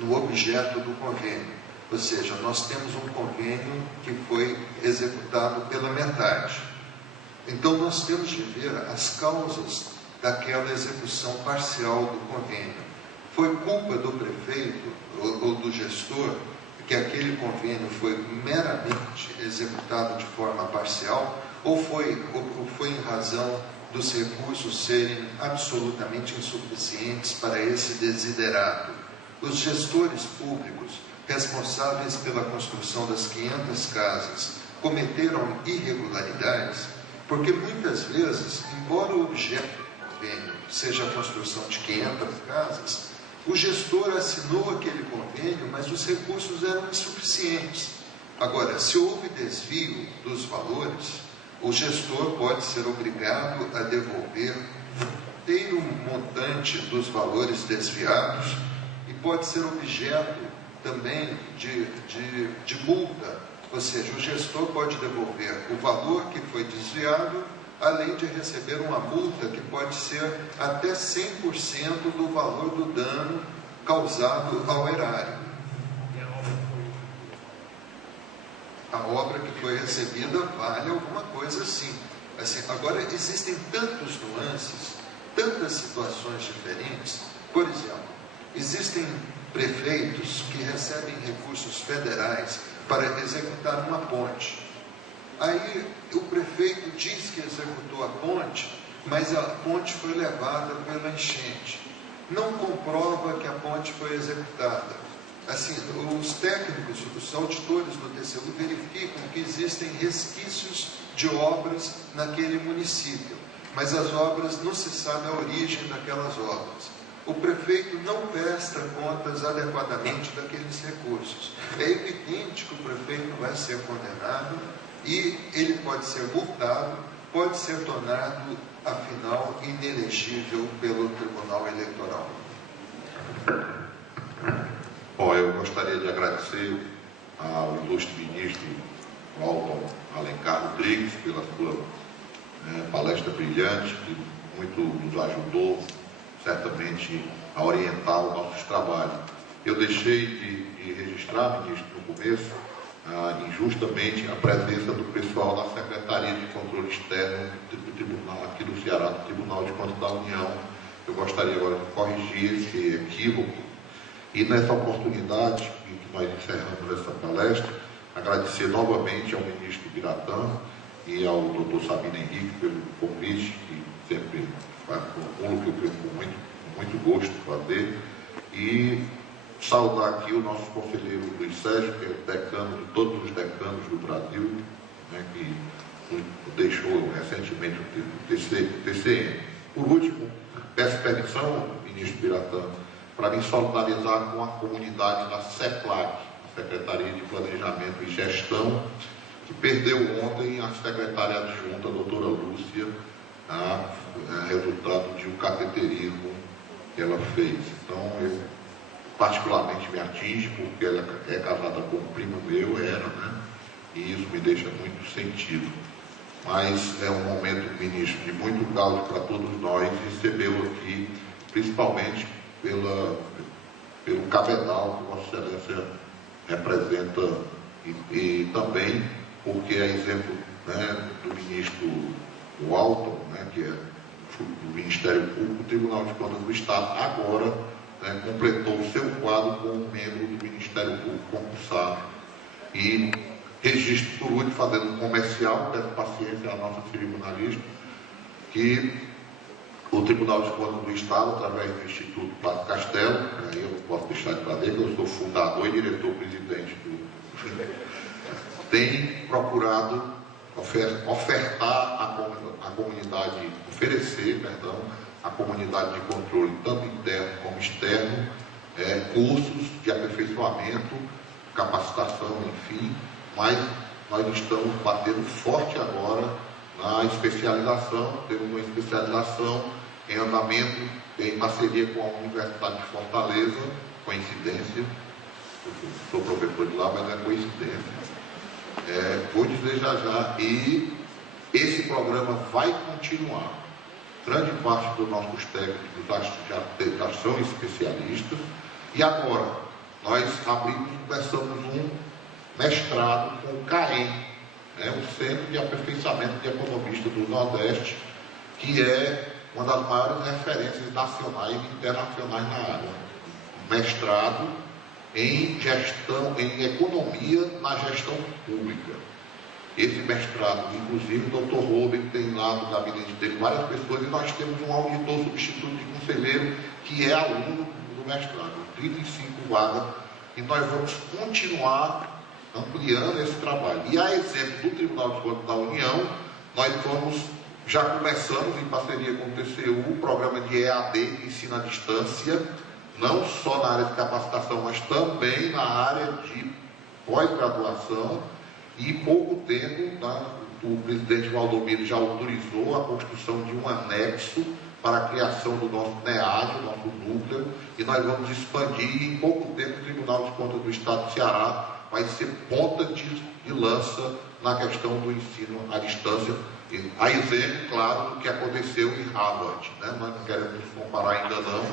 no objeto do convênio. Ou seja, nós temos um convênio que foi executado pela metade. Então, nós temos de ver as causas daquela execução parcial do convênio. Foi culpa do prefeito ou do gestor que aquele convênio foi meramente executado de forma parcial, ou foi em razão dos recursos serem absolutamente insuficientes para esse desiderato? Os gestores públicos responsáveis pela construção das 500 casas cometeram irregularidades, porque muitas vezes, embora o objeto do convênio seja a construção de 500 casas, o gestor assinou aquele convênio, mas os recursos eram insuficientes. Agora, se houve desvio dos valores, o gestor pode ser obrigado a devolver o inteiro montante dos valores desviados e pode ser objeto também de multa, ou seja, o gestor pode devolver o valor que foi desviado, além de receber uma multa que pode ser até 100% do valor do dano causado ao erário. A obra que foi recebida vale alguma coisa assim. Agora, existem tantos nuances, tantas situações diferentes. Por exemplo, existem prefeitos que recebem recursos federais para executar uma ponte. Aí o prefeito diz que executou a ponte, mas a ponte foi levada pela enchente. Não comprova que a ponte foi executada. Os técnicos, os auditores do TCU verificam que existem resquícios de obras naquele município, mas as obras não se sabe a origem daquelas obras. O prefeito não presta contas adequadamente daqueles recursos. É evidente que o prefeito vai ser condenado e ele pode ser multado, pode ser tornado, afinal, inelegível pelo Tribunal Eleitoral. Bom, eu gostaria de agradecer ao ilustre ministro Walton Alencar Rodrigues pela sua palestra brilhante, que muito nos ajudou, certamente, a orientar os nossos trabalhos. Eu deixei de registrar, ministro, no começo, injustamente, a presença do pessoal da Secretaria de Controle Externo do Tribunal, aqui do Ceará, do Tribunal de Contas da União. Eu gostaria agora de corrigir esse equívoco. E nessa oportunidade, que nós encerramos essa palestra, agradecer novamente ao ministro Biratã e ao doutor Sabino Henrique pelo convite, que sempre faz um pulo que eu fico com muito gosto de fazer, e saudar aqui o nosso conselheiro Luiz Sérgio, que é o decano de todos os decanos do Brasil, que deixou recentemente o TCM. Por último, peço permissão, ministro Biratã, para me solidarizar com a comunidade da CEPLAG, a Secretaria de Planejamento e Gestão, que perdeu ontem a secretária adjunta, a doutora Lúcia, resultado de um cateterismo que ela fez. Então, eu particularmente me atinge, porque ela é casada com um primo meu, e isso me deixa muito sentido. Mas é um momento, ministro, de muito galo para todos nós recebê-lo aqui, principalmente pelo cabedal que Vossa Excelência representa e também porque é exemplo do ministro Walton, que é do Ministério Público, o Tribunal de Contas do Estado agora completou o seu quadro como membro do Ministério Público concursado. E registro por último, fazendo um comercial, peço paciência à nossa tribunalista, que o Tribunal de Contas do Estado, através do Instituto Plato Castelo, aí eu não posso deixar de fazer, que eu sou fundador e diretor-presidente tem procurado ofertar à comunidade, oferecer, à comunidade de controle, tanto interno como externo, cursos de aperfeiçoamento, capacitação, enfim, mas nós estamos batendo forte agora na especialização, temos uma especialização em andamento, em parceria com a Universidade de Fortaleza, coincidência, eu sou professor de lá, mas não é coincidência. Vou dizer já, e esse programa vai continuar. Grande parte dos nossos técnicos já são especialistas, e agora, nós começamos um mestrado com o CAEM, o Centro de Aperfeiçoamento de Economistas do Nordeste, que é uma das maiores referências nacionais e internacionais na área. Mestrado em gestão, em economia na gestão pública. Esse mestrado, inclusive, o Dr. Rubem tem lá no gabinete dele várias pessoas, e nós temos um auditor substituto de conselheiro que é aluno do mestrado, 35 vagas, e nós vamos continuar ampliando esse trabalho. E a exemplo do Tribunal de Contas da União, nós já começamos em parceria com o TCU, o programa de EAD, ensino à distância, não só na área de capacitação, mas também na área de pós-graduação. E em pouco tempo, o presidente Valdomiro já autorizou a construção de um anexo para a criação do nosso NEAD, nosso núcleo, e nós vamos expandir, e em pouco tempo o Tribunal de Contas do Estado do Ceará vai ser ponta de lança na questão do ensino à distância, a exemplo, claro, do que aconteceu em Harvard, Nós não queremos comparar ainda não,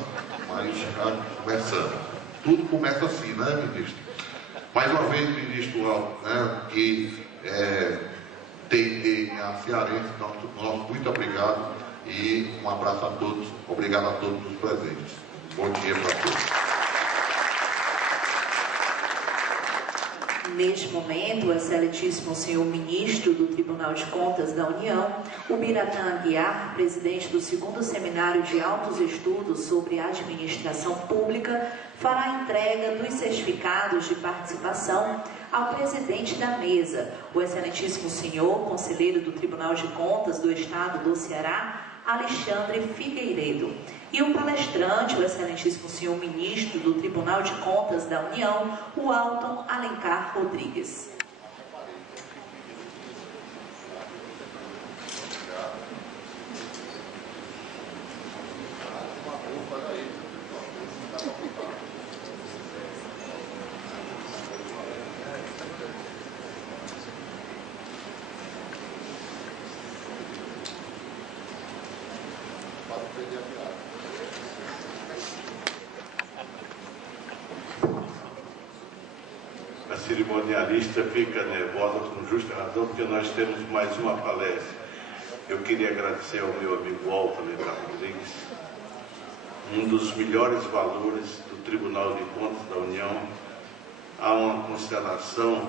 mas já conversamos. Tudo começa assim, ministro? Mais uma vez, ministro Alto, que tem DNA cearense, nosso muito obrigado e um abraço a todos, obrigado a todos os presentes. Bom dia para todos. Neste momento, o excelentíssimo senhor ministro do Tribunal de Contas da União, o Biratã Aguiar, presidente do 2º Seminário de Altos Estudos sobre Administração Pública, fará a entrega dos certificados de participação ao presidente da mesa, o excelentíssimo senhor conselheiro do Tribunal de Contas do Estado do Ceará, Alexandre Figueiredo. E o palestrante, o excelentíssimo senhor ministro do Tribunal de Contas da União, o Alton Alencar Rodrigues. A cerimonialista fica nervosa com justa razão, porque nós temos mais uma palestra. Eu queria agradecer ao meu amigo Alton Alencar Rodrigues, um dos melhores valores do Tribunal de Contas da União. Há uma constelação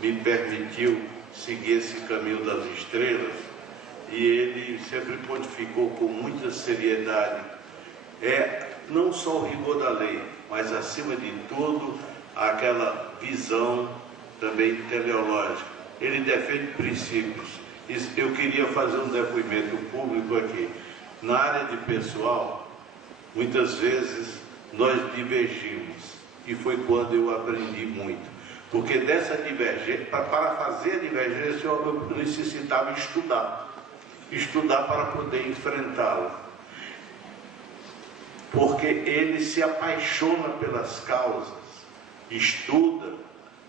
que me permitiu seguir esse caminho das estrelas, e ele sempre pontificou com muita seriedade, não só o rigor da lei, mas acima de tudo aquela visão também teleológica. Ele defende princípios. Eu queria fazer um depoimento público aqui. Na área de pessoal, muitas vezes nós divergimos, e foi quando eu aprendi muito, porque dessa divergência, para fazer a divergência, eu necessitava estudar para poder enfrentá-la, porque ele se apaixona pelas causas, estuda.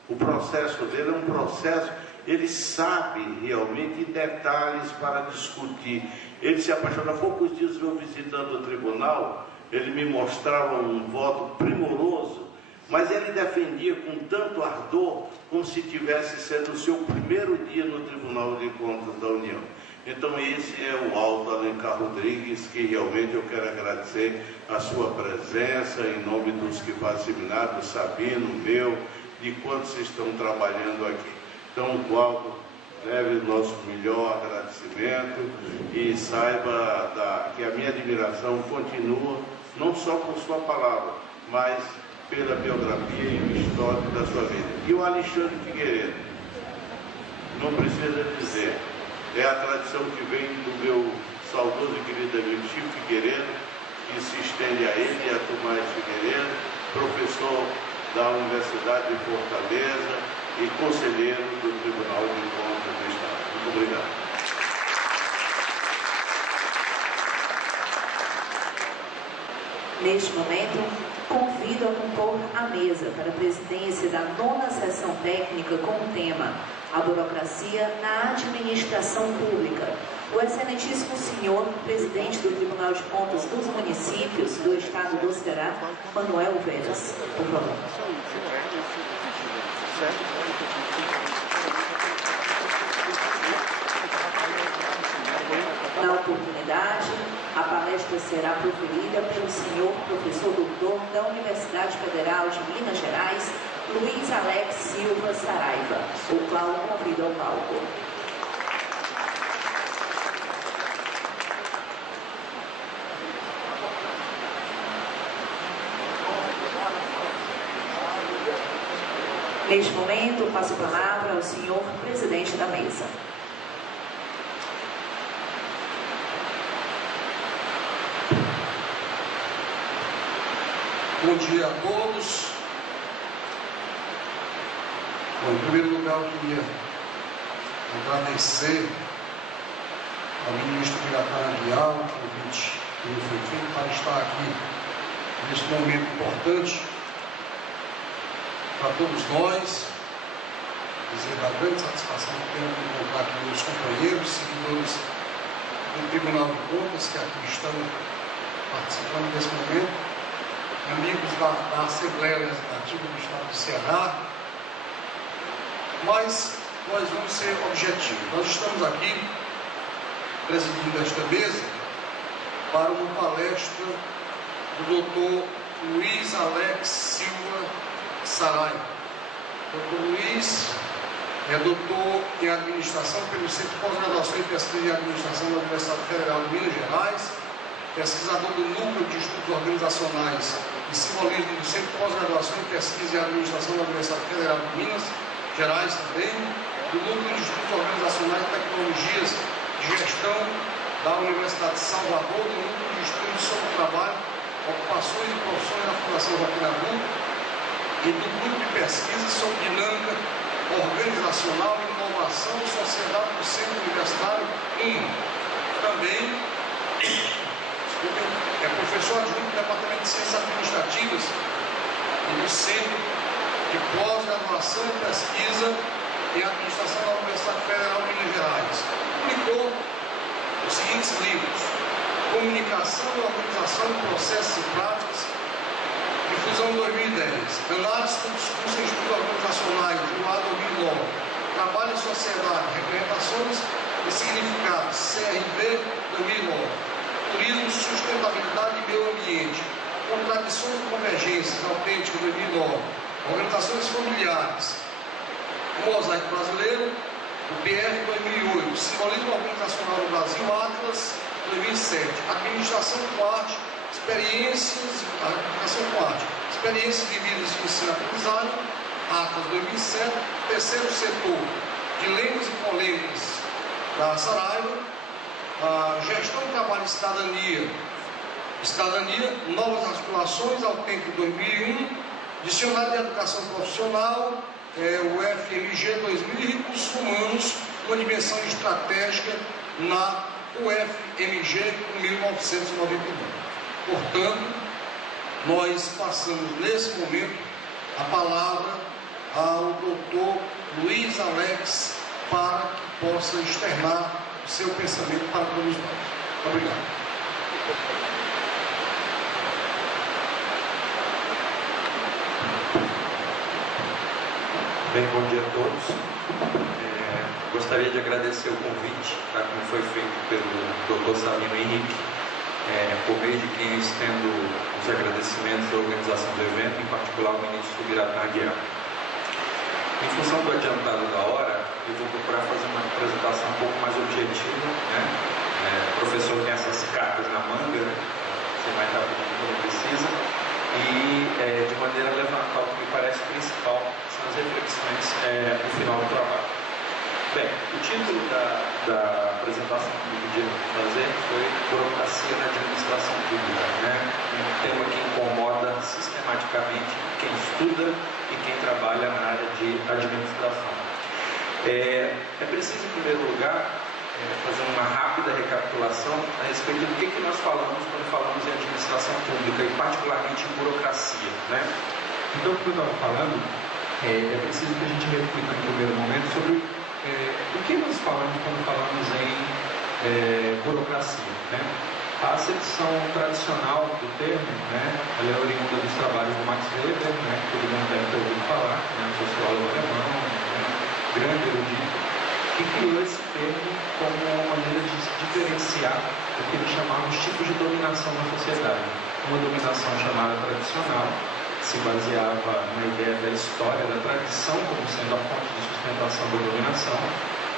O processo dele é um processo, ele sabe realmente detalhes para discutir. Ele se apaixona. Há poucos dias eu visitando o tribunal, ele me mostrava um voto primoroso, mas ele defendia com tanto ardor, como se tivesse sendo o seu primeiro dia no Tribunal de Contas da União. Então esse é o Alton Alencar Rodrigues, que realmente eu quero agradecer a sua presença, em nome dos que fazem seminário, do Sabino, meu, de quantos estão trabalhando aqui. Então o Alton deve o nosso melhor agradecimento, e saiba que a minha admiração continua, não só por sua palavra, mas pela biografia e o histórico da sua vida. E o Alexandre Figueiredo, não precisa dizer, é a tradição que vem do meu saudoso e querido amigo Chico Figueiredo, que se estende a ele e a Tomás Figueiredo, professor da Universidade de Fortaleza e conselheiro do Tribunal de Contas do Estado. Muito obrigado. Neste momento, convido a compor a mesa para a presidência da 9ª sessão técnica com o tema A Burocracia na Administração Pública, o excelentíssimo senhor presidente do Tribunal de Contas dos Municípios do Estado do Ceará, Manuel Veras. Por favor. será proferida pelo senhor professor doutor da Universidade Federal de Minas Gerais, Luiz Alex Silva Saraiva, o qual convido ao palco. Neste momento, passo a palavra ao senhor presidente da mesa. Bom dia a todos. Bom, em primeiro lugar, eu queria agradecer ao ministro Biratã Aguiar o convite que me foi feito para estar aqui neste momento importante para todos nós, dizer da grande satisfação que tenho de encontrar aqui meus companheiros, seguidores do Tribunal de Contas que aqui estão participando desse momento, amigos da Assembleia Legislativa do Estado de Ceará, mas nós vamos ser objetivos. Nós estamos aqui presidindo esta mesa para uma palestra do Dr. Luiz Alex Silva Saraiva. Dr. Luiz é doutor em administração pelo Centro de Pós-Graduação e Pesquisa em Administração da Universidade Federal de Minas Gerais, pesquisador do Núcleo de Estudos Organizacionais e Simbolismo do Centro de Pós-Graduação e Pesquisa em Administração da Universidade Federal de Minas Gerais também, do Núcleo de Estudos Organizacionais e Tecnologias de Gestão da Universidade de Salvador, do Núcleo de Estudos sobre o Trabalho, Ocupações e Profissões da Fundação Joaquim Nabuco, e do Grupo de Pesquisa sobre Dinâmica Organizacional, Inovação e Sociedade do Centro Universitário 1. Também é professor adjunto do Departamento de Ciências Administrativas e do Centro de Pós-Graduação e Pesquisa em Administração da Universidade Federal de Minas Gerais. Publicou os seguintes livros: Comunicação e Organização de Processos e Práticas, Difusão 2010, Análise do Discurso em Estudos Organizacionais, Juruá 2009, Trabalho e Sociedade, Representações e Significados, CRB 2009, Turismo, Sustentabilidade e Meio Ambiente, Contradições e Convergências, Autêntica 2009, Organizações Familiares, o Mosaico Brasileiro, o PR 2008, Simbolismo Organizacional do Brasil, Atlas 2007, Administração com Arte, Experiências Vividas de Ensino e Aprendizagem, Atlas 2007, Terceiro Setor, Dilemas e Polêmicas da Saraiva, Gestão, Trabalho e Cidadania, Novas Articulações, Autêntico 2001, Dicionário de Educação Profissional, o FMG 2000 e Recursos Humanos, uma dimensão estratégica na UFMG 1999. Portanto, nós passamos nesse momento a palavra ao Dr. Luiz Alex para que possa externar o seu pensamento para todos nós. Obrigado. Bem, bom dia a todos. Gostaria de agradecer o convite, tá, como foi feito pelo Dr. Sabino Henrique, por meio de quem estendo os agradecimentos à organização do evento, em particular ao ministro Biratã Aguiar. Em função do adiantado da hora, eu vou procurar fazer uma apresentação um pouco mais objetiva, né? O professor tem essas cartas na manga, né? Você vai estar pedindo quando precisa, e de maneira a levantar o que me parece principal, são as reflexões no final do trabalho. Bem, o título da apresentação que me pediram para fazer foi Burocracia na Administração Pública, né? Um tema que incomoda sistematicamente quem estuda e quem trabalha na área de administração. É preciso, em primeiro lugar, fazer uma rápida recapitulação a respeito do que nós falamos quando falamos em administração pública e particularmente em burocracia, né? Então, como eu estava falando, é preciso que a gente reflita em primeiro momento sobre o que nós falamos quando falamos em burocracia, né? A acepção tradicional do termo, né, ela é oriunda dos trabalhos do Max Weber, né, que todo mundo deve ter ouvido falar, né, um sociólogo alemão, né, grande erudito, que criou esse termo como uma maneira de diferenciar o que ele chamava os tipos de dominação na sociedade. Uma dominação chamada tradicional, que se baseava na ideia da história, da tradição como sendo a fonte de sustentação da dominação.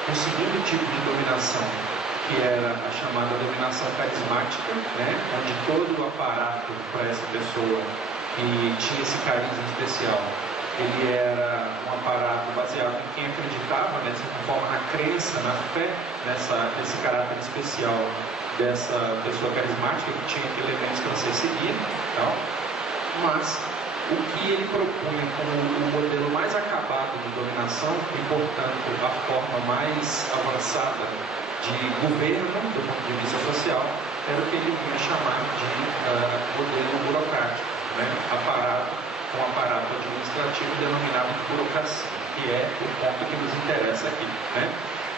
O segundo tipo de dominação, que era a chamada dominação carismática, né, onde todo o aparato para essa pessoa que tinha esse carisma especial, ele era um aparato baseado em quem acreditava, né, de certa forma, na crença, na fé, nesse caráter especial dessa pessoa carismática, que tinha elementos para ser seguido, tal. Mas o que ele propunha como o modelo mais acabado de dominação, e portanto a forma mais avançada de governo do ponto de vista social, era o que ele vinha chamar de modelo burocrático, né? Um aparato administrativo denominado de burocracia, que é o ponto que nos interessa aqui, né?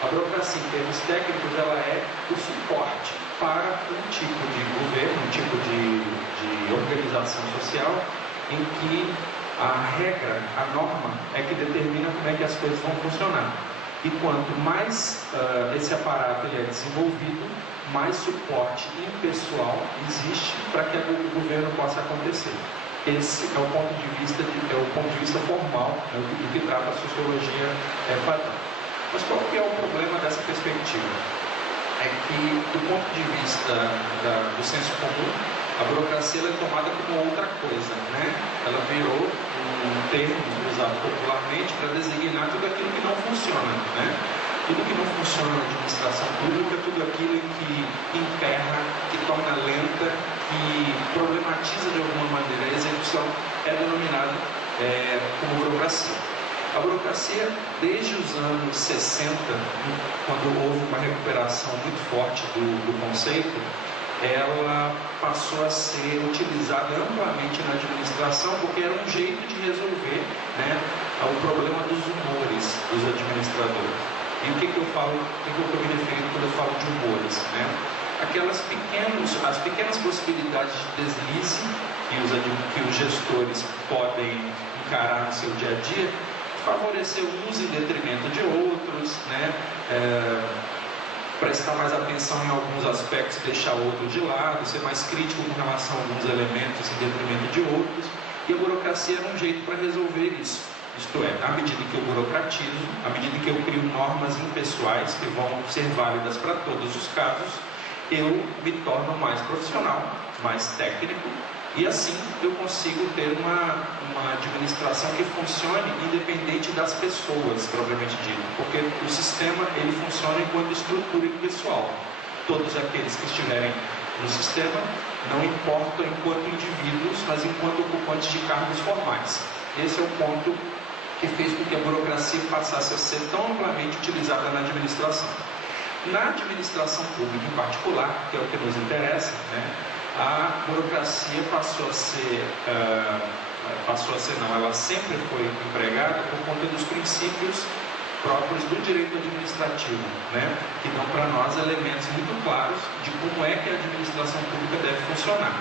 A burocracia, em termos técnicos, ela é o suporte para um tipo de governo, um tipo de organização social, em que a regra, a norma, é que determina como é que as coisas vão funcionar. E quanto mais esse aparato ele é desenvolvido, mais suporte impessoal existe para que o governo possa acontecer. Esse é o ponto de vista formal, né, do que trata a sociologia padrão. Mas qual que é o problema dessa perspectiva? É que, do ponto de vista do senso comum, a burocracia é tomada como outra coisa, né? Ela virou um termo usado popularmente para designar tudo aquilo que não funciona, né? Tudo que não funciona na administração pública, tudo aquilo que emperra, que torna lenta, que problematiza de alguma maneira a execução, é denominado como burocracia. A burocracia, desde os anos 60, quando houve uma recuperação muito forte do conceito, ela passou a ser utilizada amplamente na administração, porque era um jeito de resolver, né, o problema dos humores dos administradores. E o que eu estou me referindo quando eu falo de humores, né? As pequenas possibilidades de deslize que os gestores podem encarar no seu dia a dia, favorecer uns em detrimento de outros, né? Prestar mais atenção em alguns aspectos, deixar outros de lado, ser mais crítico com relação a alguns elementos em detrimento de outros. E a burocracia era um jeito para resolver isso. Isto é, à medida que eu burocratizo, à medida que eu crio normas impessoais que vão ser válidas para todos os casos, eu me torno mais profissional, mais técnico, e assim eu consigo ter uma administração que funcione independente das pessoas, propriamente dito, porque o sistema ele funciona enquanto estrutura pessoal. Todos aqueles que estiverem no sistema não importam enquanto indivíduos, mas enquanto ocupantes de cargos formais. Esse é o ponto que fez com que a burocracia passasse a ser tão amplamente utilizada na administração. Na administração pública em particular, que é o que nos interessa, né, a burocracia ela sempre foi empregada por conta dos princípios próprios do direito administrativo, né, que dão para nós elementos muito claros de como é que a administração pública deve funcionar.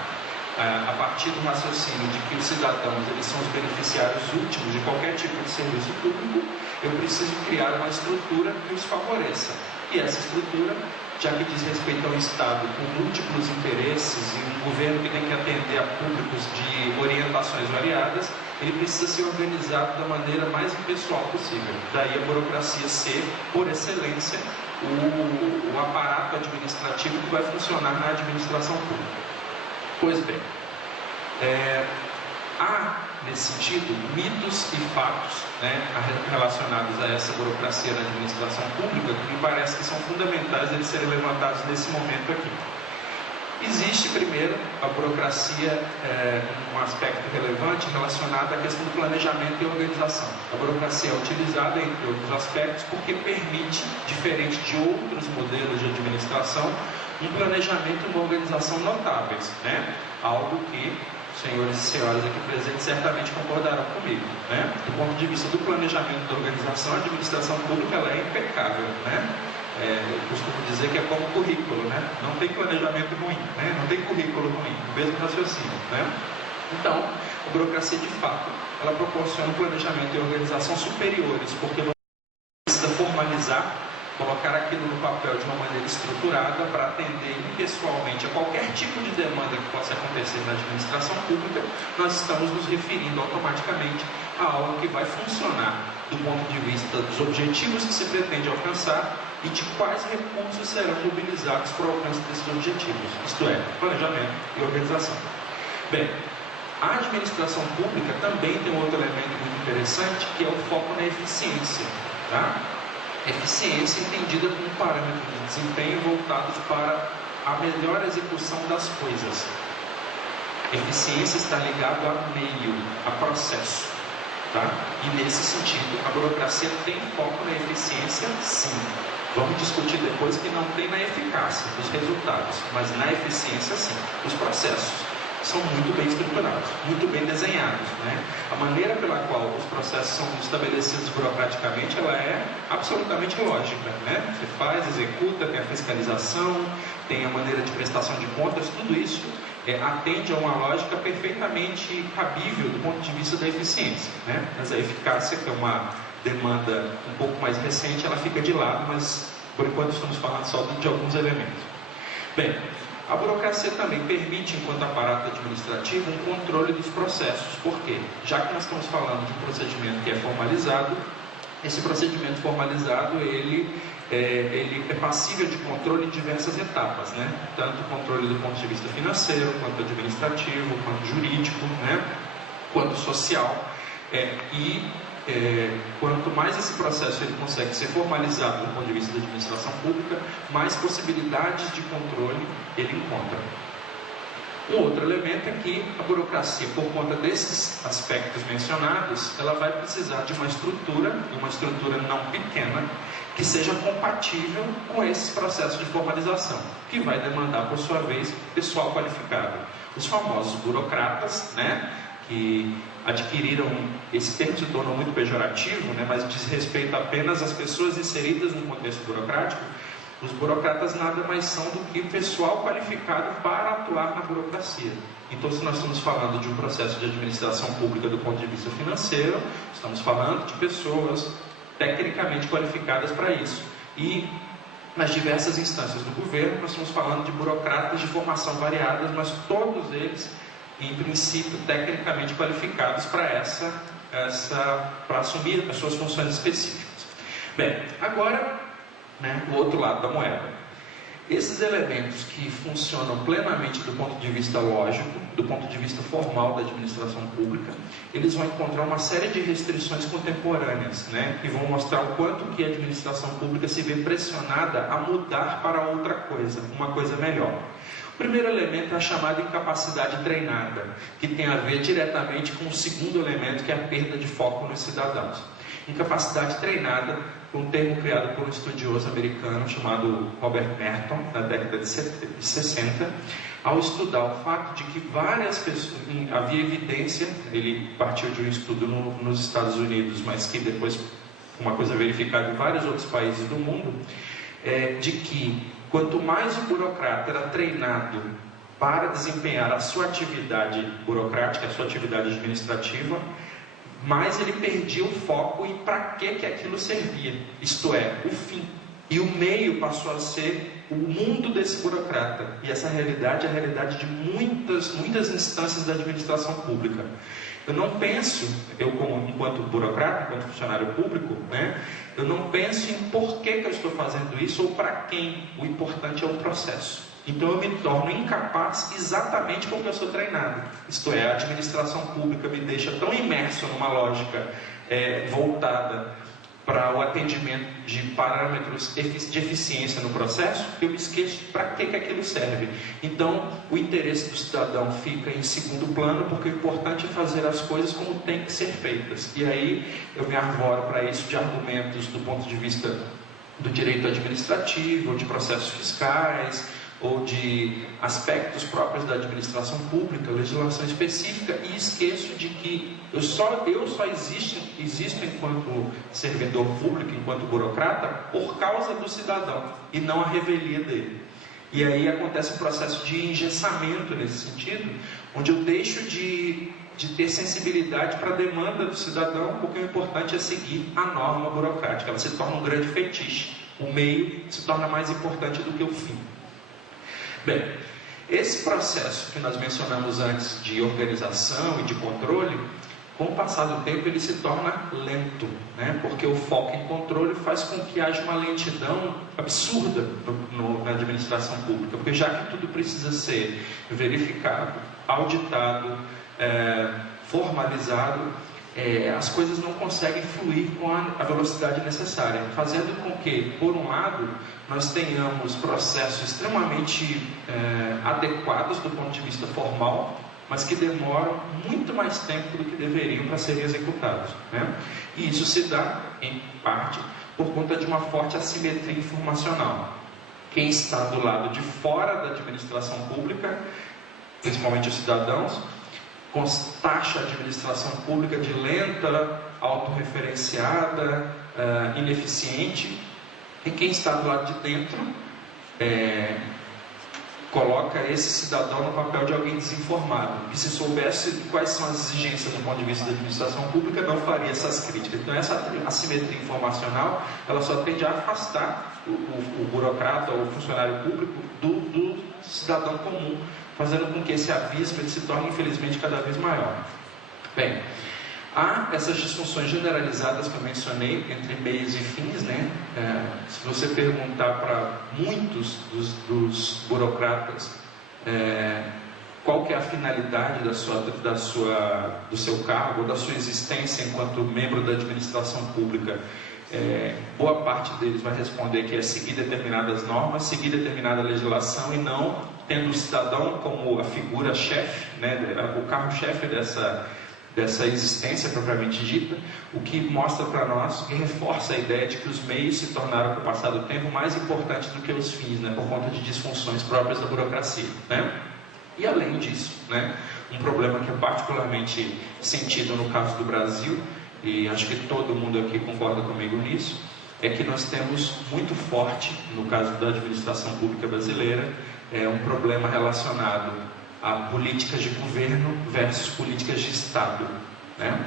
A partir do raciocínio de que os cidadãos eles são os beneficiários últimos de qualquer tipo de serviço público, eu preciso criar uma estrutura que os favoreça. E essa estrutura, já que diz respeito ao Estado com múltiplos interesses e um governo que tem que atender a públicos de orientações variadas, ele precisa ser organizado da maneira mais impessoal possível. Daí a burocracia ser, por excelência, o aparato administrativo que vai funcionar na administração pública. Pois bem, há, nesse sentido, mitos e fatos, né, relacionados a essa burocracia na administração pública que me parece que são fundamentais eles serem levantados nesse momento aqui. Existe, primeiro, a burocracia, um aspecto relevante relacionado à questão do planejamento e organização. A burocracia é utilizada, entre outros aspectos, porque permite, diferente de outros modelos de administração, um planejamento e uma organização notáveis, né? Algo que senhores e senhoras aqui presentes certamente concordarão comigo, né? Do ponto de vista do planejamento da organização, a administração pública ela é impecável, né? Eu costumo dizer que é como currículo, né? Não tem planejamento ruim, né? Não tem currículo ruim, o mesmo raciocínio, né? Então, a burocracia de fato, ela proporciona um planejamento e organização superiores, porque não precisa formalizar colocar aquilo no papel de uma maneira estruturada para atender impessoalmente a qualquer tipo de demanda que possa acontecer na administração pública, nós estamos nos referindo automaticamente a algo que vai funcionar do ponto de vista dos objetivos que se pretende alcançar e de quais recursos serão mobilizados para o alcance desses objetivos, isto é, planejamento e organização. Bem, a administração pública também tem um outro elemento muito interessante, que é o foco na eficiência, tá? Eficiência entendida como um parâmetro de desempenho voltados para a melhor execução das coisas. Eficiência está ligado a meio, a processo, tá? E nesse sentido, a burocracia tem foco na eficiência, sim. Vamos discutir depois que não tem na eficácia dos resultados, mas na eficiência, sim. Os processos são muito bem estruturados, muito bem desenhados, né? A maneira pela qual os processos são estabelecidos burocraticamente, ela é absolutamente lógica, né? Você faz, executa, tem a fiscalização, tem a maneira de prestação de contas, tudo isso atende a uma lógica perfeitamente cabível do ponto de vista da eficiência, né? Mas a eficácia, que é uma demanda um pouco mais recente, ela fica de lado, mas por enquanto estamos falando só de alguns elementos. Bem, a burocracia também permite, enquanto aparato administrativo, um controle dos processos. Por quê? Já que nós estamos falando de um procedimento que é formalizado, esse procedimento formalizado, ele é passível de controle em diversas etapas, né? Tanto controle do ponto de vista financeiro, quanto administrativo, quanto jurídico, né? Quanto social. Quanto mais esse processo ele consegue ser formalizado do ponto de vista da administração pública, mais possibilidades de controle ele encontra. Um outro elemento é que a burocracia, por conta desses aspectos mencionados, ela vai precisar de uma estrutura não pequena, que seja compatível com esses processos de formalização, que vai demandar, por sua vez, pessoal qualificado. Os famosos burocratas, né, que adquiriram, esse termo se tornou muito pejorativo, né, mas diz respeito apenas às pessoas inseridas no contexto burocrático. Os burocratas nada mais são do que pessoal qualificado para atuar na burocracia. Então, se nós estamos falando de um processo de administração pública do ponto de vista financeiro, estamos falando de pessoas tecnicamente qualificadas para isso. E nas diversas instâncias do governo, nós estamos falando de burocratas de formação variadas, mas todos eles, em princípio, tecnicamente qualificados para para assumir as suas funções específicas. Bem, agora, né, o outro lado da moeda. Esses elementos que funcionam plenamente do ponto de vista lógico, do ponto de vista formal da administração pública, eles vão encontrar uma série de restrições contemporâneas, né, que vão mostrar o quanto que a administração pública se vê pressionada a mudar para outra coisa, uma coisa melhor. O primeiro elemento é a chamada incapacidade treinada, que tem a ver diretamente com o segundo elemento, que é a perda de foco nos cidadãos. Incapacidade treinada, um termo criado por um estudioso americano chamado Robert Merton, na década de 60, ao estudar o fato de que várias pessoas, havia evidência, ele partiu de um estudo nos Estados Unidos, mas que depois uma coisa verificada em vários outros países do mundo, de que quanto mais o burocrata era treinado para desempenhar a sua atividade burocrática, a sua atividade administrativa, mais ele perdia o foco e para que aquilo servia, isto é, o fim. E o meio passou a ser o mundo desse burocrata. E essa realidade é a realidade de muitas instâncias da administração pública. Eu não penso, enquanto burocrata, enquanto funcionário público, né, eu não penso em por que eu estou fazendo isso ou para quem. O importante é o processo. Então eu me torno incapaz exatamente porque eu sou treinado. Isto é, a administração pública me deixa tão imerso numa lógica voltada para o atendimento de parâmetros de eficiência no processo, que eu me esqueço para que aquilo serve. Então, o interesse do cidadão fica em segundo plano, porque o importante é fazer as coisas como tem que ser feitas. E aí, eu me arvoro para isso de argumentos do ponto de vista do direito administrativo, de processos fiscais, ou de aspectos próprios da administração pública, legislação específica, e esqueço de que eu só existo enquanto servidor público, enquanto burocrata, por causa do cidadão, e não a revelia dele. E aí acontece um processo de engessamento nesse sentido, onde eu deixo de ter sensibilidade para a demanda do cidadão, porque o importante é seguir a norma burocrática, ela se torna um grande fetiche. O meio se torna mais importante do que o fim. Bem, esse processo que nós mencionamos antes de organização e de controle, com o passar do tempo ele se torna lento, né? Porque o foco em controle faz com que haja uma lentidão absurda na administração pública, porque já que tudo precisa ser verificado, auditado, formalizado, as coisas não conseguem fluir com a velocidade necessária, fazendo com que, por um lado, nós tenhamos processos extremamente adequados do ponto de vista formal, mas que demoram muito mais tempo do que deveriam para serem executados, né? E isso se dá, em parte, por conta de uma forte assimetria informacional. Quem está do lado de fora da administração pública, principalmente os cidadãos, taxa a administração pública de lenta, autorreferenciada, ineficiente, e quem está do lado de dentro coloca esse cidadão no papel de alguém desinformado, e se soubesse quais são as exigências do ponto de vista da administração pública, não faria essas críticas. Então essa assimetria informacional, ela só tende a afastar o burocrata ou o funcionário público do cidadão comum, fazendo com que esse abismo se torne, infelizmente, cada vez maior. Bem, há essas disfunções generalizadas que eu mencionei entre meios e fins, né? Se você perguntar para muitos dos burocratas qual que é a finalidade do seu cargo, da sua existência enquanto membro da administração pública, boa parte deles vai responder que é seguir determinadas normas, seguir determinada legislação e não tendo o cidadão como a figura chefe, né? O carro-chefe dessa existência propriamente dita, o que mostra para nós, que reforça a ideia de que os meios se tornaram, com o passar do tempo, mais importantes do que os fins, né, por conta de disfunções próprias da burocracia, né? E além disso, né, um problema que é particularmente sentido no caso do Brasil, e acho que todo mundo aqui concorda comigo nisso, é que nós temos muito forte, no caso da administração pública brasileira, um problema relacionado a políticas de governo versus políticas de Estado, né?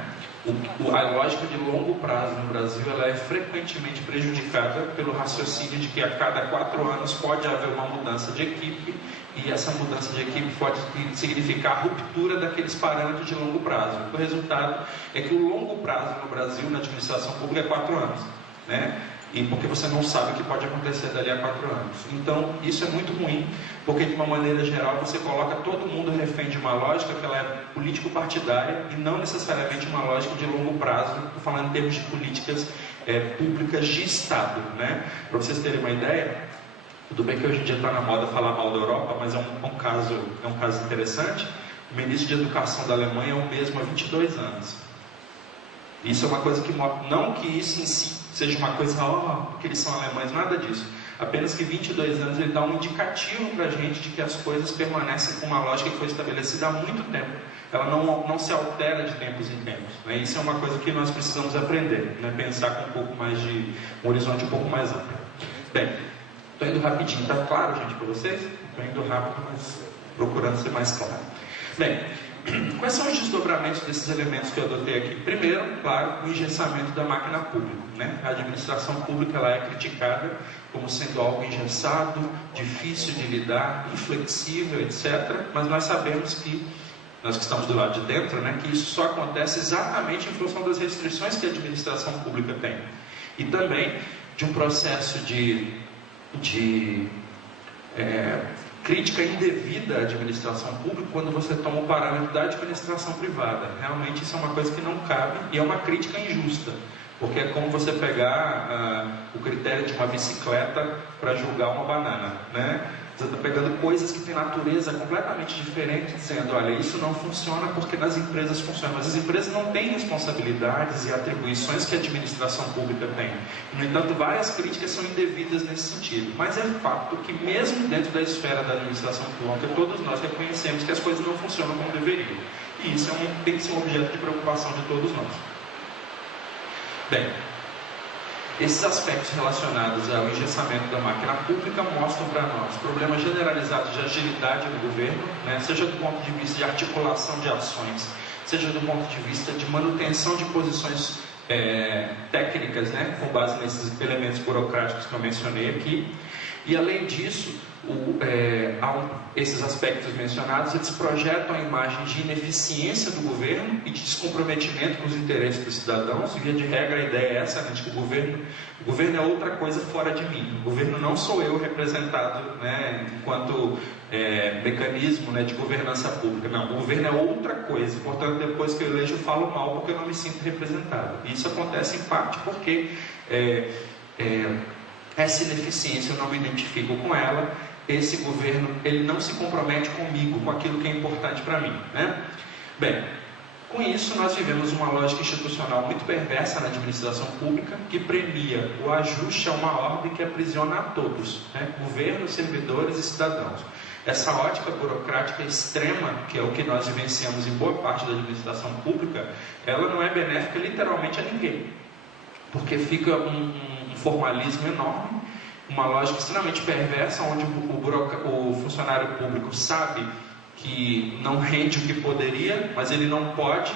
A lógica de longo prazo no Brasil, ela é frequentemente prejudicada pelo raciocínio de que a cada 4 anos pode haver uma mudança de equipe, e essa mudança de equipe pode significar a ruptura daqueles parâmetros de longo prazo. O resultado é que o longo prazo no Brasil, na administração pública, é 4 anos, né? E porque você não sabe o que pode acontecer dali a 4 anos. Então, isso é muito ruim, porque de uma maneira geral você coloca todo mundo refém de uma lógica que ela é político-partidária e não necessariamente uma lógica de longo prazo, falando em termos de políticas públicas de Estado, né? Para vocês terem uma ideia, tudo bem que hoje em dia está na moda falar mal da Europa, mas é um caso interessante. O ministro de Educação da Alemanha é o mesmo há 22 anos. Isso é uma coisa que mostra, não que isso em si seja uma coisa, porque eles são alemães, nada disso. Apenas que 22 anos ele dá um indicativo para a gente de que as coisas permanecem com uma lógica que foi estabelecida há muito tempo. Ela não se altera de tempos em tempos, né? Isso é uma coisa que nós precisamos aprender, né? Pensar com um pouco mais de um horizonte um pouco mais amplo. Bem, estou indo rapidinho, está claro, gente, para vocês? Estou indo rápido, mas procurando ser mais claro. Bem, quais são os desdobramentos desses elementos que eu adotei aqui? Primeiro, claro, o engessamento da máquina pública, né? A administração pública ela é criticada como sendo algo engessado, difícil de lidar, inflexível, etc. Mas nós sabemos que, nós que estamos do lado de dentro, né, que isso só acontece exatamente em função das restrições que a administração pública tem. E também de um processo de crítica indevida à administração pública quando você toma o parâmetro da administração privada. Realmente isso é uma coisa que não cabe e é uma crítica injusta, porque é como você pegar o critério de uma bicicleta para julgar uma banana, né? Você está pegando coisas que têm natureza completamente diferente, dizendo, olha, isso não funciona porque nas empresas funciona. Mas as empresas não têm responsabilidades e atribuições que a administração pública tem. No entanto, várias críticas são indevidas nesse sentido. Mas é fato que mesmo dentro da esfera da administração pública, todos nós reconhecemos que as coisas não funcionam como deveriam. E isso tem que ser um objeto de preocupação de todos nós. Bem, esses aspectos relacionados ao engessamento da máquina pública mostram para nós problemas generalizados de agilidade no governo, né? Seja do ponto de vista de articulação de ações, seja do ponto de vista de manutenção de posições técnicas, né, com base nesses elementos burocráticos que eu mencionei aqui. E além disso, esses aspectos mencionados, eles projetam a imagem de ineficiência do governo e de descomprometimento com os interesses dos cidadãos. Via de regra, a ideia é essa, né, de que o governo é outra coisa fora de mim. O governo não sou eu representado, né, enquanto mecanismo, né, de governança pública. Não, o governo é outra coisa. Portanto, depois que eu elejo, eu falo mal porque eu não me sinto representado. E isso acontece em parte porque essa ineficiência eu não me identifico com ela. Esse governo, ele não se compromete comigo, com aquilo que é importante para mim, né? Bem, com isso nós vivemos uma lógica institucional muito perversa na administração pública, que premia o ajuste a uma ordem que aprisiona a todos, né? Governo, servidores e cidadãos. Essa ótica burocrática extrema, que é o que nós vivenciamos em boa parte da administração pública, ela não é benéfica literalmente a ninguém, porque fica um formalismo enorme, uma lógica extremamente perversa, onde o funcionário público sabe que não rende o que poderia, mas ele não pode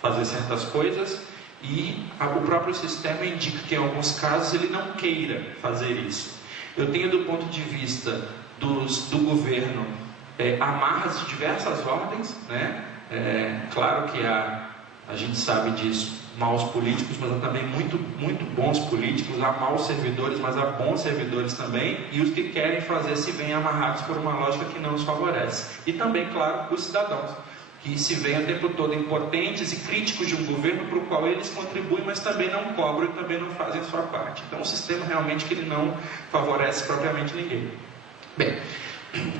fazer certas coisas, e o próprio sistema indica que em alguns casos ele não queira fazer isso. Eu tenho, do ponto de vista do governo, amarras de diversas ordens, né? Claro que a gente sabe disso, maus políticos, mas há também muito bons políticos, há maus servidores, mas há bons servidores também, e os que querem fazer se veem amarrados por uma lógica que não os favorece. E também, claro, os cidadãos, que se veem o tempo todo impotentes e críticos de um governo para o qual eles contribuem, mas também não cobram e também não fazem sua parte. Então, um sistema realmente que ele não favorece propriamente ninguém. Bem,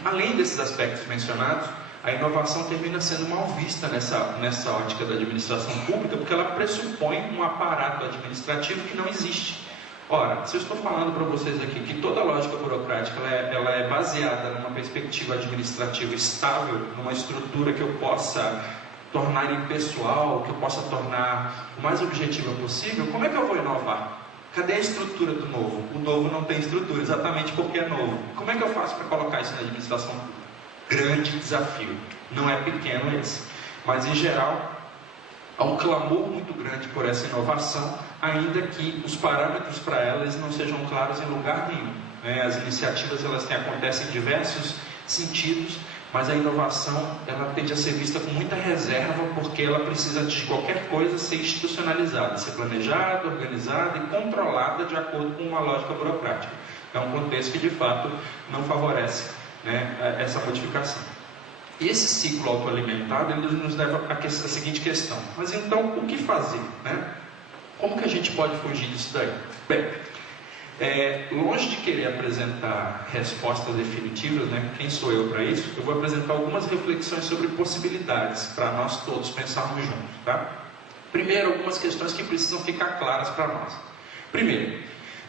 além desses aspectos mencionados, a inovação termina sendo mal vista nessa ótica da administração pública, porque ela pressupõe um aparato administrativo que não existe. Ora, se eu estou falando para vocês aqui que toda lógica burocrática ela é baseada numa perspectiva administrativa estável, numa estrutura que eu possa tornar impessoal, que eu possa tornar o mais objetiva possível, como é que eu vou inovar? Cadê a estrutura do novo? O novo não tem estrutura, exatamente porque é novo. Como é que eu faço para colocar isso na administração pública? Grande desafio, não é pequeno esse, mas em geral há um clamor muito grande por essa inovação, ainda que os parâmetros para elas não sejam claros em lugar nenhum, né? As iniciativas acontecem em diversos sentidos, mas a inovação ela tende a ser vista com muita reserva, porque ela precisa de qualquer coisa ser institucionalizada, ser planejada, organizada e controlada de acordo com uma lógica burocrática. É um contexto que de fato não favorece, né, essa modificação. E esse ciclo autoalimentado ele nos leva à seguinte questão: mas então o que fazer, né? Como que a gente pode fugir disso daí? Bem, longe de querer apresentar respostas definitivas, né, quem sou eu para isso? Eu vou apresentar algumas reflexões sobre possibilidades para nós todos pensarmos juntos, tá? Primeiro, algumas questões que precisam ficar claras para nós. Primeiro,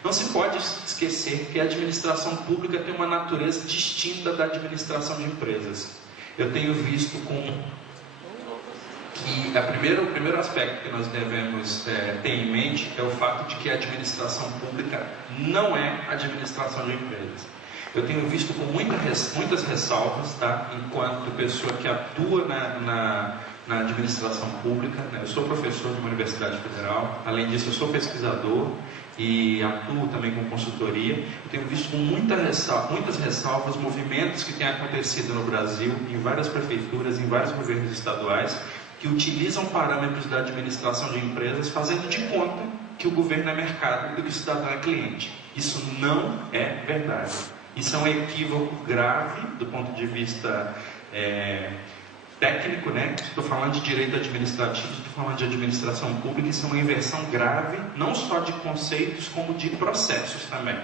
não se pode esquecer que a administração pública tem uma natureza distinta da administração de empresas. Eu tenho visto que o primeiro aspecto que nós devemos ter em mente é o fato de que a administração pública não é administração de empresas. Eu tenho visto com muitas ressalvas, tá? Enquanto pessoa que atua na administração pública, né? Eu sou professor de uma universidade federal, além disso eu sou pesquisador e atuo também com consultoria. Eu tenho visto com muitas ressalvas movimentos que têm acontecido no Brasil, em várias prefeituras, em vários governos estaduais, que utilizam parâmetros da administração de empresas, fazendo de conta que o governo é mercado e que o cidadão é cliente. Isso não é verdade. Isso é um equívoco grave do ponto de vista técnico, né? Estou falando de direito administrativo, estou falando de administração pública. Isso é uma inversão grave, não só de conceitos, como de processos também.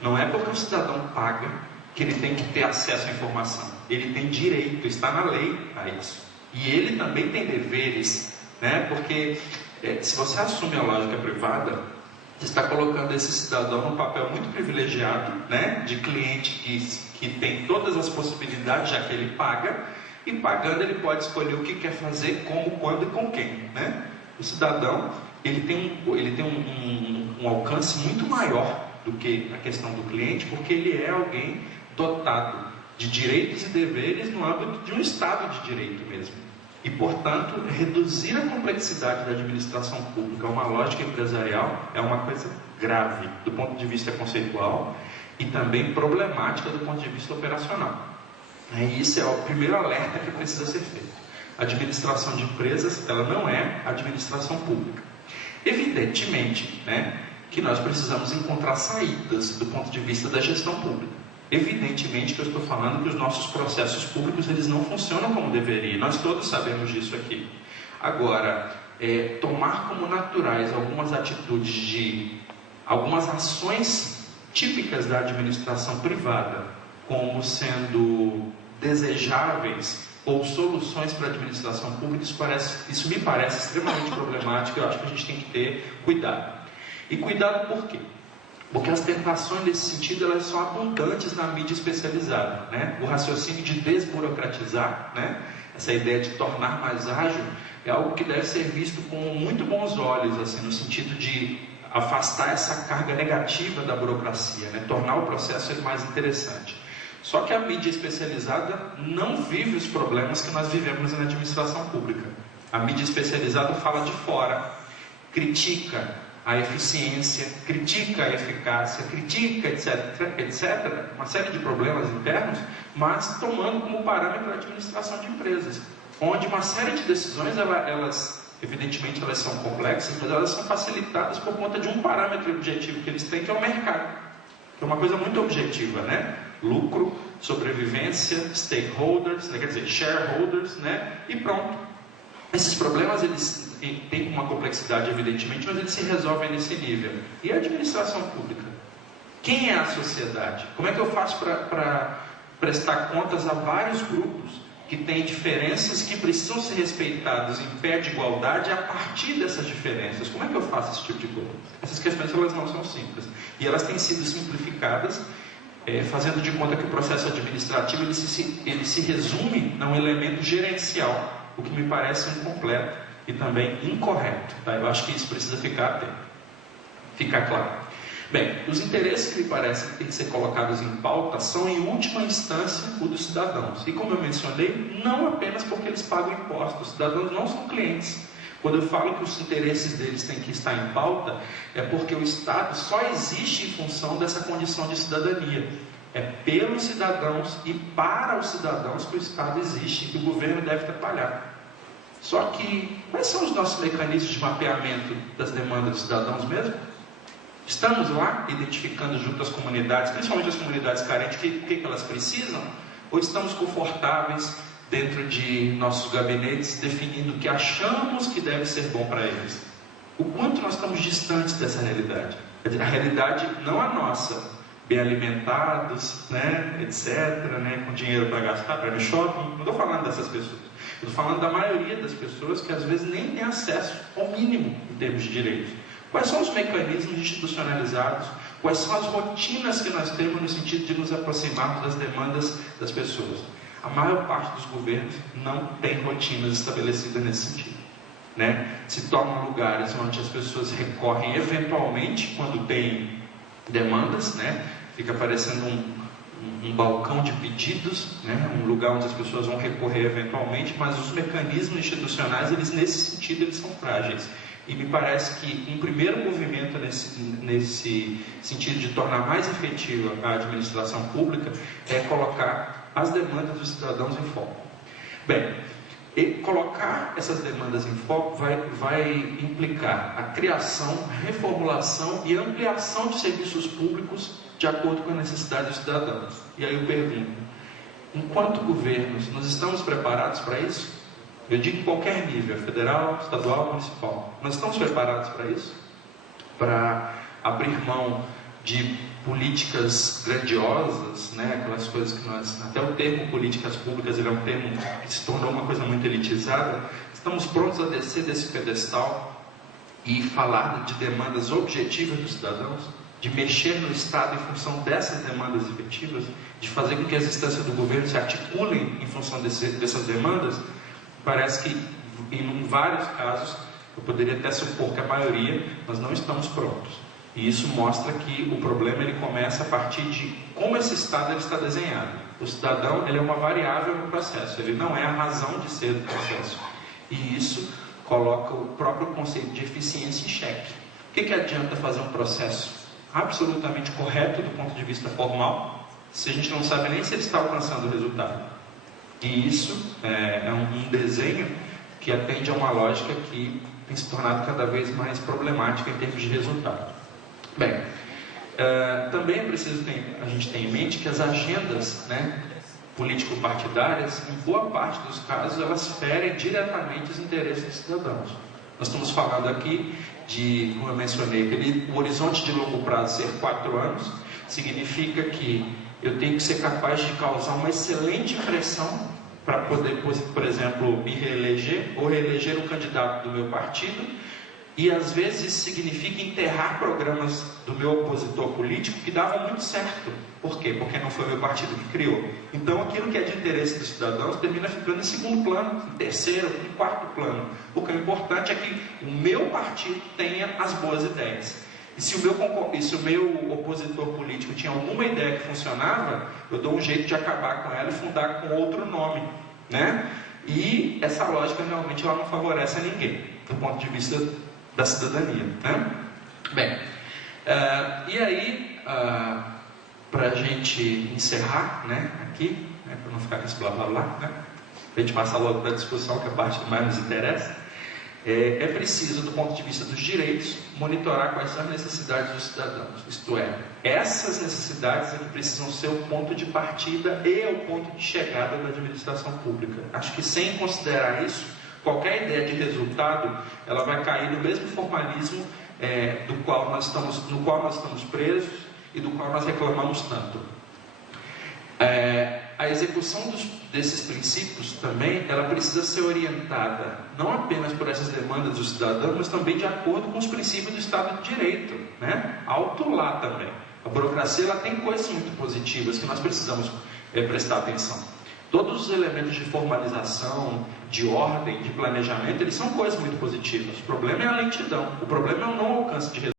Não é porque o cidadão paga que ele tem que ter acesso à informação. Ele tem direito, está na lei a isso. E ele também tem deveres, né? Porque se você assume a lógica privada, você está colocando esse cidadão num papel muito privilegiado, né? De cliente que tem todas as possibilidades, já que ele paga. E pagando ele pode escolher o que quer fazer, como, quando e com quem, né? O cidadão ele tem um alcance muito maior do que a questão do cliente, porque ele é alguém dotado de direitos e deveres no âmbito de um Estado de direito mesmo. E, portanto, reduzir a complexidade da administração pública a uma lógica empresarial é uma coisa grave do ponto de vista conceitual e também problemática do ponto de vista operacional. E isso é o primeiro alerta que precisa ser feito. A administração de empresas, ela não é administração pública. Evidentemente, que nós precisamos encontrar saídas do ponto de vista da gestão pública. Evidentemente que eu estou falando que os nossos processos públicos eles não funcionam como deveriam. Nós todos sabemos disso aqui. Agora, tomar como naturais algumas atitudes algumas ações típicas da administração privada como sendo desejáveis ou soluções para a administração pública, isso me parece extremamente problemático. Eu acho que a gente tem que ter cuidado. E cuidado por quê? Porque as tentações nesse sentido elas são abundantes na mídia especializada, O raciocínio de desburocratizar, essa ideia de tornar mais ágil, é algo que deve ser visto com muito bons olhos, assim, no sentido de afastar essa carga negativa da burocracia, tornar o processo mais interessante. Só que a mídia especializada não vive os problemas que nós vivemos na administração pública. A mídia especializada fala de fora, critica a eficiência, critica a eficácia, critica, etc., uma série de problemas internos, mas tomando como parâmetro a administração de empresas, onde uma série de decisões, evidentemente elas são complexas, mas elas são facilitadas por conta de um parâmetro objetivo que eles têm, que é o mercado, que é uma coisa muito objetiva, Lucro, sobrevivência, stakeholders, quer dizer, shareholders, e pronto. Esses problemas, eles têm uma complexidade, evidentemente, mas eles se resolvem nesse nível. E a administração pública? Quem é a sociedade? Como é que eu faço para prestar contas a vários grupos que têm diferenças que precisam ser respeitados em pé de igualdade a partir dessas diferenças? Como é que eu faço esse tipo de coisa? Essas questões elas não são simples. E elas têm sido simplificadas, fazendo de conta que o processo administrativo ele se resume a um elemento gerencial, o que me parece incompleto e também incorreto. Eu acho que isso precisa ficar claro. Bem, os interesses que me parecem que têm que ser colocados em pauta são, em última instância, o dos cidadãos. E como eu mencionei, não apenas porque eles pagam impostos. Os cidadãos não são clientes. Quando eu falo que os interesses deles têm que estar em pauta, é porque o Estado só existe em função dessa condição de cidadania. É pelos cidadãos e para os cidadãos que o Estado existe, que o governo deve trabalhar. Só que, quais são os nossos mecanismos de mapeamento das demandas dos cidadãos mesmo? Estamos lá, identificando junto às comunidades, principalmente as comunidades carentes, o que elas precisam? Ou estamos confortáveis dentro de nossos gabinetes, definindo o que achamos que deve ser bom para eles? O quanto nós estamos distantes dessa realidade? A realidade não a nossa, bem alimentados, etc., com dinheiro para gastar, para ir no shopping. Não estou falando dessas pessoas. Eu estou falando da maioria das pessoas que às vezes nem têm acesso ao mínimo em termos de direitos. Quais são os mecanismos institucionalizados? Quais são as rotinas que nós temos no sentido de nos aproximarmos das demandas das pessoas? A maior parte dos governos não tem rotinas estabelecidas nesse sentido. Se tornam lugares onde as pessoas recorrem eventualmente quando tem demandas, fica parecendo um balcão de pedidos, um lugar onde as pessoas vão recorrer eventualmente, mas os mecanismos institucionais, eles nesse sentido, eles são frágeis. E me parece que um primeiro movimento nesse sentido de tornar mais efetiva a administração pública é colocar as demandas dos cidadãos em foco. Bem, e colocar essas demandas em foco vai implicar a criação, reformulação e ampliação de serviços públicos de acordo com a necessidade dos cidadãos. E aí eu pergunto, enquanto governos, nós estamos preparados para isso? Eu digo em qualquer nível, federal, estadual, municipal. Nós estamos preparados para isso? Para abrir mão de políticas grandiosas, aquelas coisas que nós... Até o termo políticas públicas ele é um termo que se tornou uma coisa muito elitizada. Estamos prontos a descer desse pedestal e falar de demandas objetivas dos cidadãos, de mexer no Estado em função dessas demandas efetivas, de fazer com que as instâncias do governo se articulem em função dessas demandas. Parece que, em vários casos, eu poderia até supor que a maioria, nós não estamos prontos. E isso mostra que o problema ele começa a partir de como esse Estado ele está desenhado. O cidadão ele é uma variável no processo, ele não é a razão de ser do processo. E isso coloca o próprio conceito de eficiência em xeque. O que adianta fazer um processo absolutamente correto do ponto de vista formal, se a gente não sabe nem se ele está alcançando o resultado? E isso é um desenho que atende a uma lógica que tem se tornado cada vez mais problemática em termos de resultado. Bem, também é preciso a gente ter em mente que as agendas, né, político-partidárias, em boa parte dos casos, elas ferem diretamente os interesses dos cidadãos. Nós estamos falando aqui de, como eu mencionei, o horizonte de longo prazo ser 4 anos, significa que eu tenho que ser capaz de causar uma excelente impressão para poder, por exemplo, me reeleger ou reeleger o candidato do meu partido, e às vezes isso significa enterrar programas do meu opositor político que davam muito certo. Por quê? Porque não foi o meu partido que criou. Então aquilo que é de interesse dos cidadãos termina ficando em segundo plano, em terceiro, em quarto plano. O que é importante é que o meu partido tenha as boas ideias. E se o meu opositor político tinha alguma ideia que funcionava, eu dou um jeito de acabar com ela e fundar com outro nome, né? E essa lógica realmente ela não favorece a ninguém, do ponto de vista da cidadania, né? Bem, e aí, para a gente encerrar, né, aqui, né, para não ficar com esse blá blá blá, né, para a gente passar logo para a discussão, que é a parte que mais nos interessa, é preciso, do ponto de vista dos direitos, monitorar quais são as necessidades dos cidadãos. Isto é, essas necessidades é que precisam ser o ponto de partida e o ponto de chegada da administração pública. Acho que sem considerar isso, qualquer ideia de resultado, ela vai cair no mesmo formalismo no qual nós estamos presos e do qual nós reclamamos tanto. A execução desses princípios também, ela precisa ser orientada não apenas por essas demandas dos cidadãos, mas também de acordo com os princípios do Estado de Direito, né? Alto lá também. A burocracia ela tem coisas muito positivas que nós precisamos prestar atenção. Todos os elementos de formalização, de ordem, de planejamento, eles são coisas muito positivas. O problema é a lentidão, o problema é o não alcance de resultados.